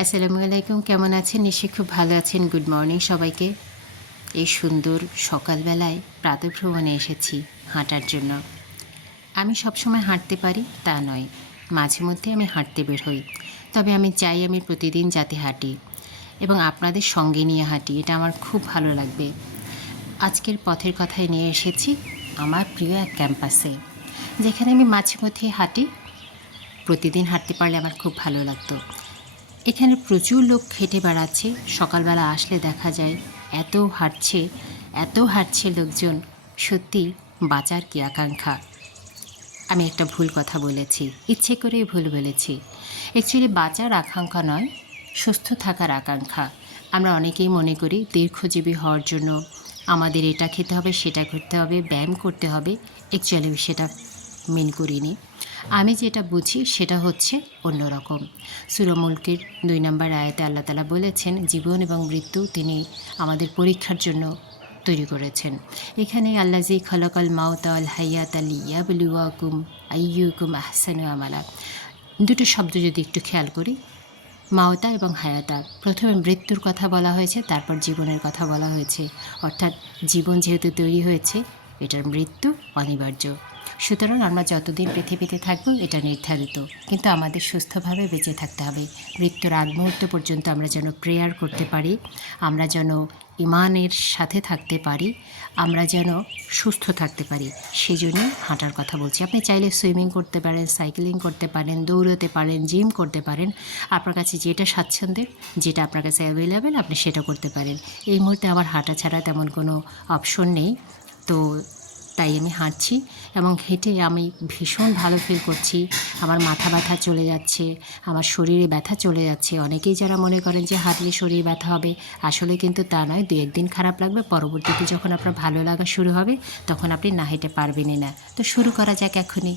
আসসালামু আলাইকুম। কেমন আছেন? নিশ্চয়ই খুব ভালো আছেন। গুড মর্নিং সবাইকে। এই সুন্দর সকালবেলায় প্রাতঃভ্রমণে এসেছি হাঁটার জন্য। আমি সবসময় হাঁটতে পারি তা নয়, মাঝে মধ্যে আমি হাঁটতে বের হই। তবে আমি চাই আমি প্রতিদিন যাতে হাঁটি এবং আপনাদের সঙ্গে নিয়ে হাঁটি, এটা আমার খুব ভালো লাগবে। আজকের পথের কথায় নিয়ে এসেছি আমার প্রিয় এক ক্যাম্পাসে, যেখানে আমি মাঝে মধ্যে হাঁটি। প্রতিদিন হাঁটতে পারলে আমার খুব ভালো লাগতো। এখানে প্রচুর লোক হেঁটে বেড়াচ্ছে। সকালবেলা আসলে দেখা যায় এত হাঁটছে লোকজন, সত্যি বাঁচার কি আকাঙ্ক্ষা। আমি একটা ভুল কথা বলেছি, ইচ্ছে করেই ভুল বলেছি। অ্যাকচুয়ালি বাঁচার আকাঙ্ক্ষা নয়, সুস্থ থাকার আকাঙ্ক্ষা। আমরা অনেকেই মনে করি দীর্ঘজীবী হওয়ার জন্য আমাদের এটা খেতে হবে, সেটা করতে হবে, ব্যায়াম করতে হবে। অ্যাকচুয়ালি আমি সেটা মেন করিনি। আমি যেটা বুঝি সেটা হচ্ছে অন্যরকম। সূরা মুলকের 2 নম্বর আয়াতে আল্লাহ তাআলা বলেছেন, জীবন এবং মৃত্যু তিনি আমাদের পরীক্ষার জন্য তৈরি করেছেন। এখানে আল্লাযী খালাকাল মাউতা ওয়াল হায়াতা লিয়াবলুয়াকুম আইয়ুকুম আহসানু আমালা, দুটো শব্দ যদি একটু খেয়াল করি, মাওতা এবং হায়াতা, প্রথমে মৃত্যুর কথা বলা হয়েছে, তারপর জীবনের কথা বলা হয়েছে। অর্থাৎ জীবন যেহেতু তৈরি হয়েছে, এটার মৃত্যু অনিবার্য। সুতরাং আমরা যতদিন পৃথিবীতে থাকব এটা নির্ধারিত, কিন্তু আমাদের সুস্থভাবে বেঁচে থাকতে হবে। মৃত্যুর আগ মুহূর্ত পর্যন্ত আমরা যেন প্রেয়ার করতে পারি, আমরা যেন ইমানের সাথে থাকতে পারি, আমরা যেন সুস্থ থাকতে পারি। সেজন্য হাঁটার কথা বলছি। আপনি চাইলে সুইমিং করতে পারেন, সাইকেলিং করতে পারেন, দৌড়তে পারেন, জিম করতে পারেন। আপনার কাছে যেটা স্বাচ্ছন্দ্যের, যেটা আপনার কাছে অ্যাভেলেবেল, আপনি সেটা করতে পারেন। এই মুহূর্তে আমার হাঁটা ছাড়া তেমন কোনো অপশন নেই, তো তাই আমি হাঁটছি এবং হেঁটে আমি ভীষণ ভালো ফিল করছি। আমার মাথা ব্যথা চলে যাচ্ছে, আমার শরীরে ব্যথা চলে যাচ্ছে। অনেকেই যারা মনে করেন যে হাঁটলে শরীরে ব্যথা হবে, আসলে কিন্তু তা নয়। 2-1 দিন খারাপ লাগবে, পরবর্তীতে যখন আপনার ভালো লাগা শুরু হবে তখন আপনি না হেঁটে পারবেনই না। তো শুরু করা যাক এখনই।